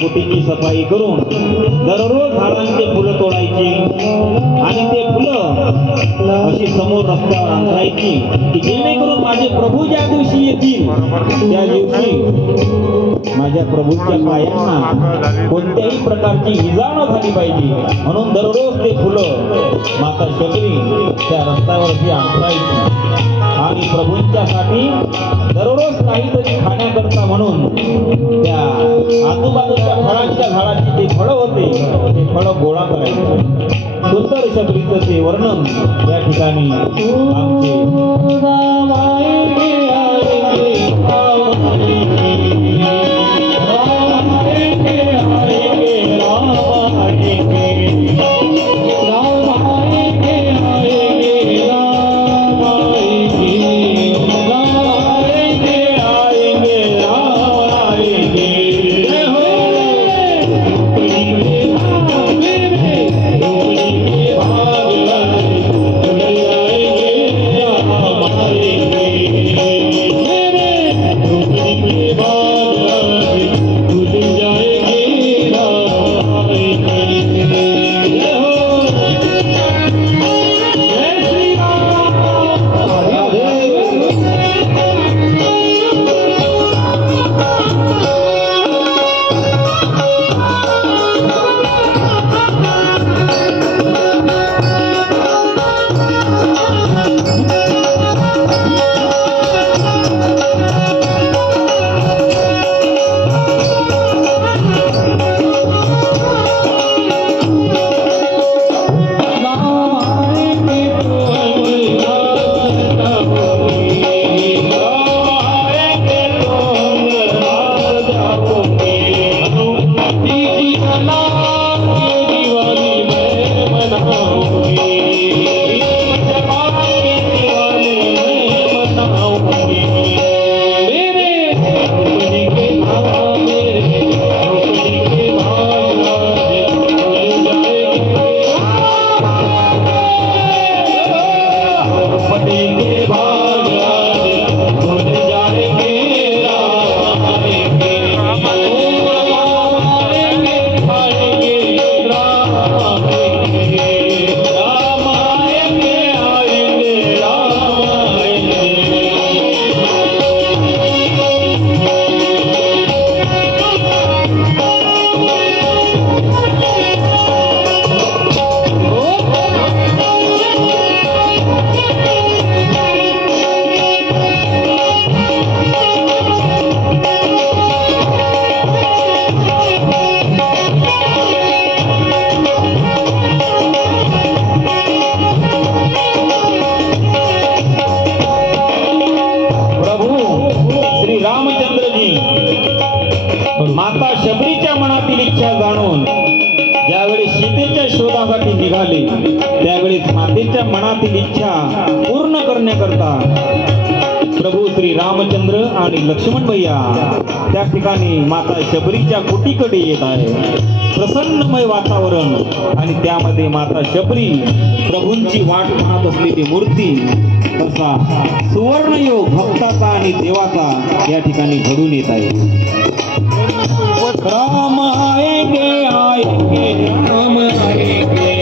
कुटीची सफाई करून दररोज झाडांचे फुलं तोडायची आणि ते फुलं अशी समोर रस्त्यावर अंतरायची की जेणेकरून माझे प्रभू ज्या दिवशी येतील त्या दिवशी माझ्या प्रभूच्या पायांना कोणत्याही प्रकारची इजा न झाली पाहिजे म्हणून दररोज ते फुलं माता शबरी त्या रस्त्यावर अशी अंतरायची आणि प्रभूंच्यासाठी दररोज काहीतरी खाण्याकरता म्हणून त्या आजूबाजूच्या फळांच्या झाडाची जे फळं होते ते फळं गोळा करायचे सुंदर शबरीचं ते वर्णन या ठिकाणी आमचे माता शबरीच्या मनातील इच्छा जाणून ज्यावेळी सीतेच्या शोधासाठी निघाले त्यावेळी मातेच्या मनातील इच्छा पूर्ण करण्याकरता प्रभू श्री रामचंद्र आणि लक्ष्मण भैया त्या ठिकाणी माता शबरीच्या कुटीकडे येत आहे. प्रसन्नमय वातावरण आणि त्यामध्ये माता शबरी प्रभूंची वाट पाहत असलेली मूर्ती तसा सुवर्णयोग भक्ताचा आणि देवाचा या ठिकाणी घडून येत आहे. राम आएंगे आएंगे राम आएंगे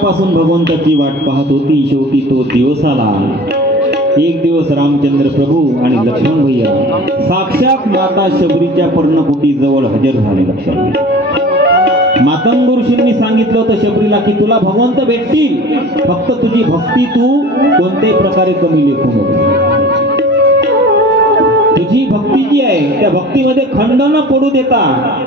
जन्मापासून भगवंताची वाट पाहत होती. शेवटी तो दिवस आला. एक दिवस रामचंद्र प्रभू आणि लक्ष्मण भैया साक्षात माता शबरीच्या पर्णकुटी जवळ हजर झाले. लक्षात मातंग ऋषींनी सांगितलं होतं शबरीला की तुला भगवंत भेटतील, फक्त तुझी भक्ती तू कोणत्याही प्रकारे कमी लेखू नको. तुझी भक्ती जी आहे त्या भक्तीमध्ये खंड न पडू देता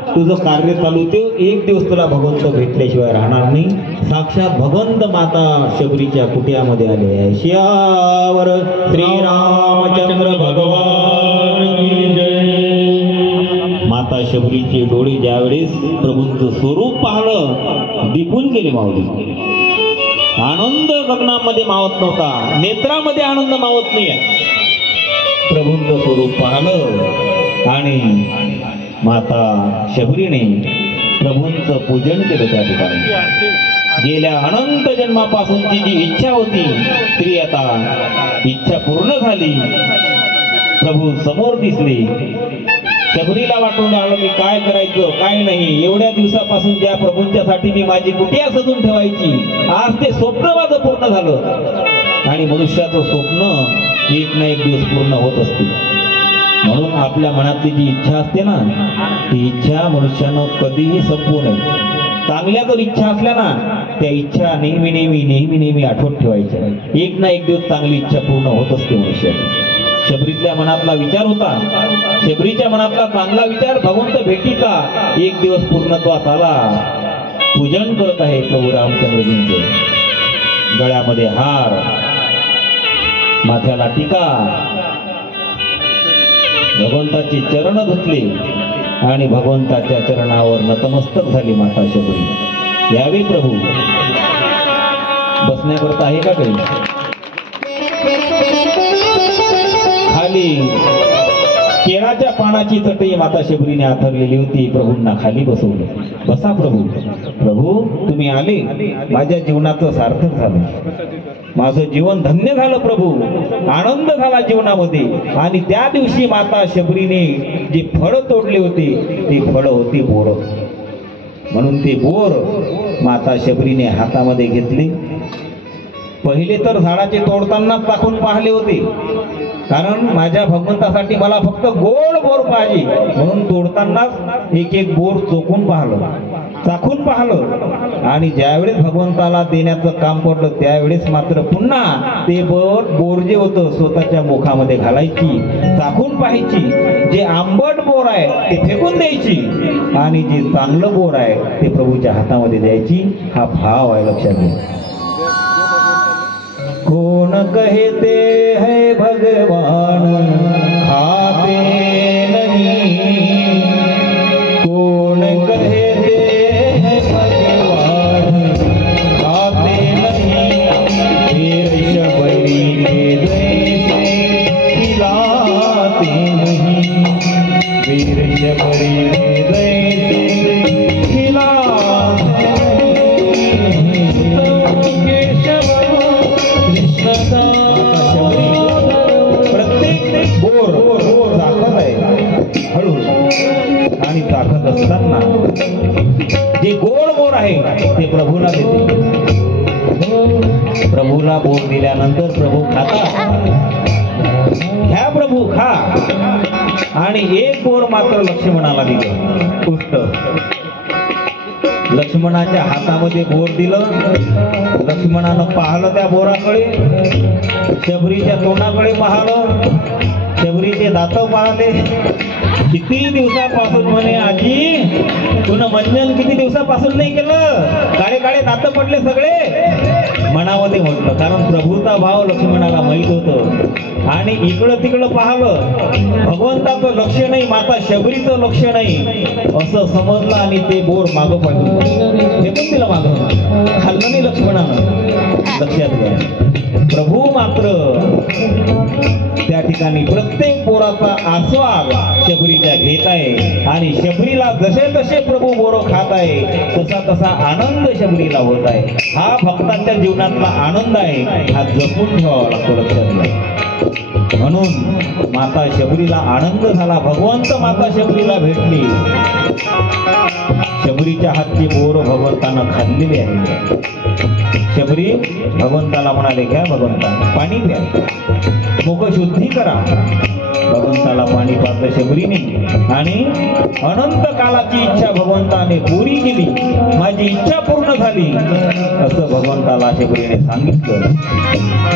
तुझं कार्य चालू ते एक दिवस तुला भगवंत भेटल्याशिवाय राहणार नाही. साक्षात भगवंत माता शबरीच्या कुटियामध्ये आले आहे. शियावर श्रीरामचंद्र भगवान की जय. माता शबरीचे डोळे ज्यावेळेस प्रभूंचं स्वरूप पाहलं दिपून गेले माऊली. आनंद गगनामध्ये मावत नव्हता, नेत्रामध्ये आनंद मावत नाही. प्रभूंचं स्वरूप पाहलं आणि माता शबरीने प्रभूंचं पूजन केलं. त्या ठिकाणी गेल्या अनंत जन्मापासूनची जी इच्छा होती ती आता इच्छा पूर्ण झाली. प्रभू समोर दिसले. शबरीला वाटून आलं मी काय करायचं काय नाही. एवढ्या दिवसापासून ज्या प्रभूंच्यासाठी मी माझी कुटिया सजून ठेवायची, आज ते स्वप्न माझं पूर्ण झालं. आणि मनुष्याचं स्वप्न एक ना एक दिवस पूर्ण होत असते. म्हणून आपल्या मनातली जी इच्छा असते ना ती इच्छा मनुष्यानं कधीही संपवू नये. चांगल्या जर इच्छा असल्या ना त्या इच्छा नेहमी नेहमी नेहमी नेहमी आठवत ठेवायच्या. एक ना एक दिवस चांगली इच्छा पूर्ण होत असते मनुष्याची. शबरीच्या मनातला विचार होता, शबरीच्या मनातला चांगला विचार भगवंत भेटीचा एक दिवस पूर्णत्वास आला. पूजन करत आहे प्रभू रामचंद्रजींचे. गळ्यामध्ये हार, माथ्याला टीका, भगवंताची चरण धुतली आणि भगवंताच्या चरणावर नतमस्तक झाली माता शबरी. यावे प्रभू. बसण्याकरता आहे का काही? खाली केळाच्या पानाची चटई माता शबरीने आथरलेली होती. प्रभूंना खाली बसवलं. बसा प्रभू. प्रभू तुम्ही आले, माझ्या जीवनाचं सार्थक झालं, माझं जीवन धन्य झालं प्रभू. आनंद झाला जीवनामध्ये. आणि त्या दिवशी माता शबरीने जी फळ तोडली होती ती फळ होती बोर. म्हणून ते बोर माता शबरीने हातामध्ये घेतले. पहिले तर झाडाचे तोडताना चाखून पाहिले होते, कारण माझ्या भगवंतासाठी मला फक्त गोड बोर पाहिजे म्हणून तोडतानाच एक एक बोर चोखून पाहिलं, चाखून पाहिलं. आणि ज्यावेळेस भगवंताला देण्याचं काम पडलं त्यावेळेस मात्र पुन्हा ते बोर जे होतं स्वतःच्या मुखामध्ये घालायची, चाखून पाहायची. जे आंबट बोर आहे ते फेकून द्यायची आणि जे चांगलं बोर आहे ते प्रभूच्या हातामध्ये द्यायची. हा भाव आहे, लक्षात घ्या. कौन कहते हैं भगवान खाते नहीं, कौन कहते हैं भगवान खाते नहीं, फिर शबरी के जैसे खिलाते नहीं, फिर शबरी के जैसे खिलाते प्रत्येक बोर चाखत आहे हळू. आणि चाखत असताना जे गोड बोर आहे ते प्रभूला देते. प्रभूला बोर दिल्यानंतर प्रभू खाता. घ्या प्रभू खा. आणि एक बोर मात्र लक्ष्मणाला दिलं. उष्ट लक्ष्मणाच्या हातामध्ये बोर दिलं. लक्ष्मणानं पाहिलं त्या बोराकडे, शबरीच्या तोंडाकडे पाहिलं, शबरीचे दात पाहिले. किती दिवसापासून म्हणे आजी तुला मंजन किती दिवसापासून नाही केलं, काळे काळे दात पडले सगळे मनामध्ये म्हटलं. कारण प्रभूचा भाव लक्ष्मणाला माहित होतं. आणि इकडं तिकडं पाहिलं, भगवंताचं लक्ष नाही, माता शबरीचं लक्ष नाही असं समजलं आणि ते बोर मागं पडलं, फेकून दिलं मागं. खाल्लं नाही लक्ष्मणानं. लक्षात घ्या. प्रभू मात्र त्या ठिकाणी प्रत्येक बोराचा आस्वाद शबरीच्या घेत आहे. आणि शबरीला जसे जसे प्रभू बोर खात आहे तसा तसा आनंद शबरीला होत आहे. हा भक्तांच्या जीवनातला आनंद आहे, हा जपून ठेवावा लागतो. लक्षात घ्या. म्हणून माता शबरीला आनंद झाला. भगवंत माता शबरीला भेटली. शबरीच्या हातची बोर भगवंतानं खाल्लेली आहे. शबरी भगवंताला म्हणाले, घ्या भगवंता पाणी प्या, मुख शुद्धी करा. भगवंताला पाणी पाजलं शबरीने आणि अनंत कालाची इच्छा भगवंताने पुरी केली. माझी इच्छा पूर्ण झाली असं भगवंताला शबरीने सांगितलं.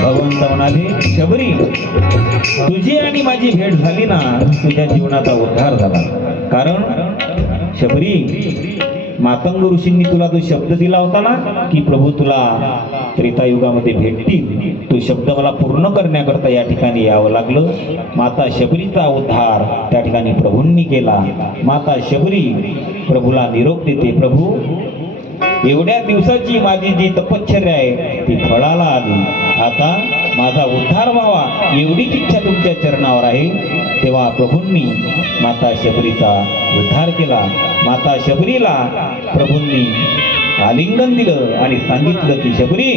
भगवंत म्हणाले, शबरी तुझी आणि माझी भेट झाली ना, तुझ्या जीवनाचा उद्धार झाला. कारण शबरी, मातंग ऋषींनी तुला जो शब्द दिला होता ना की प्रभू तुला त्रेतायुगामध्ये भेटतील, तो शब्द मला पूर्ण करण्याकरता या ठिकाणी यावं लागलं. माता शबरीचा उद्धार त्या ठिकाणी प्रभूंनी केला. माता शबरी प्रभूला निरोप देते, प्रभू एवढ्या दिवसाची माझी जी तपश्चर्या आहे ती फळाला आली. आता माझा उद्धार व्हावा एवढीच इच्छा तुमच्या चरणावर आहे. तेव्हा प्रभूंनी माता शबरीचा उद्धार केला. माता शबरीला प्रभूंनी आलिंगन दिलं आणि सांगितलं की शबरी,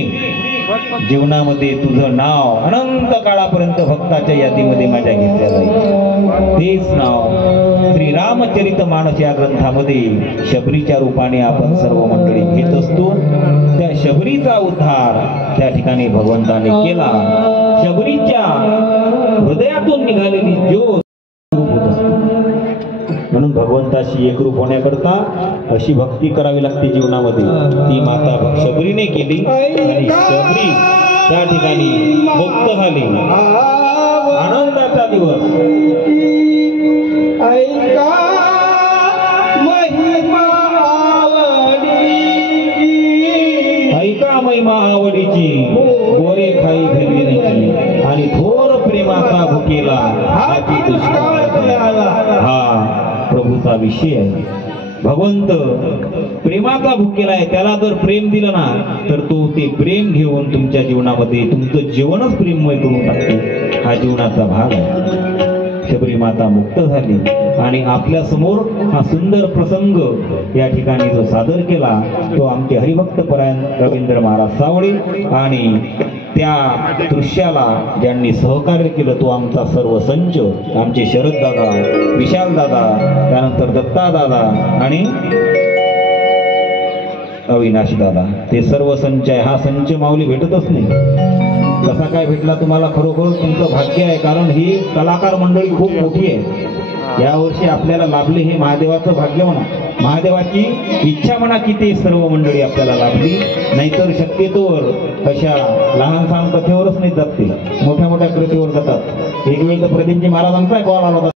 जीवनामध्ये तुझं नाव अनंत काळापर्यंत भक्ताच्या यादीमध्ये माझ्या घेतल्या जाईल. तेच नाव श्रीरामचरित मानस या ग्रंथामध्ये शबरीच्या रूपाने आपण सर्व मंडळी घेत असतो. त्या शबरीचा उद्धार त्या ठिकाणी भगवंताने केला. शबरीच्या हृदयातून निघालेली ज्योत म्हणून भगवंताशी एकरूप होण्याकरता अशी भक्ती करावी लागते जीवनामध्ये. ती माता शबरीने केली आणि शबरी त्या ठिकाणी मुक्त झाली. आनंदाचा दिवस. ऐका महिमा आवडीची, गोरे खाई फिरविण्याची आणि थोर प्रेमाचा भुकेला हाती दुष्काळ. हा प्रभूचा विषय आहे. भगवंत प्रेमाचा भुकेला आहे. त्याला जर प्रेम दिलं ना तर तो ते प्रेम घेऊन तुमच्या जीवनामध्ये तुमचं जीवनच प्रेममय करून टाकतो. हा जीवनाचा भाग आहे. शबरी माता मुक्त झाली आणि आपल्या समोर हा सुंदर प्रसंग या ठिकाणी जो सादर केला तो आमचे हरिभक्त परायण रवींद्र महाराज सावळे आणि त्या दृश्याला ज्यांनी सहकार्य केलं तो आमचा सर्व संच, आमचे शरद दादा, विशाल दादा, त्यानंतर दत्ता दादा आणि अविनाश दादा, ते सर्व संच आहे. हा संच माऊली भेटतच नाही. कसा काय भेटला तुम्हाला? खरोखर तुमचं भाग्य आहे. कारण ही कलाकार मंडळी खूप मोठी आहे. यावर्षी आपल्याला लाभले हे महादेवाचं भाग्य म्हणा, महादेवाची इच्छा म्हणा की ते सर्व मंडळी आपल्याला लाभली. नाहीतर शक्यतोवर अशा लहान सहान कथेवरच नाही जात, ते मोठ्या मोठ्या कृतीवर जातात. एक वेळ तर प्रदीपजी महाराजांचा कॉल आला होता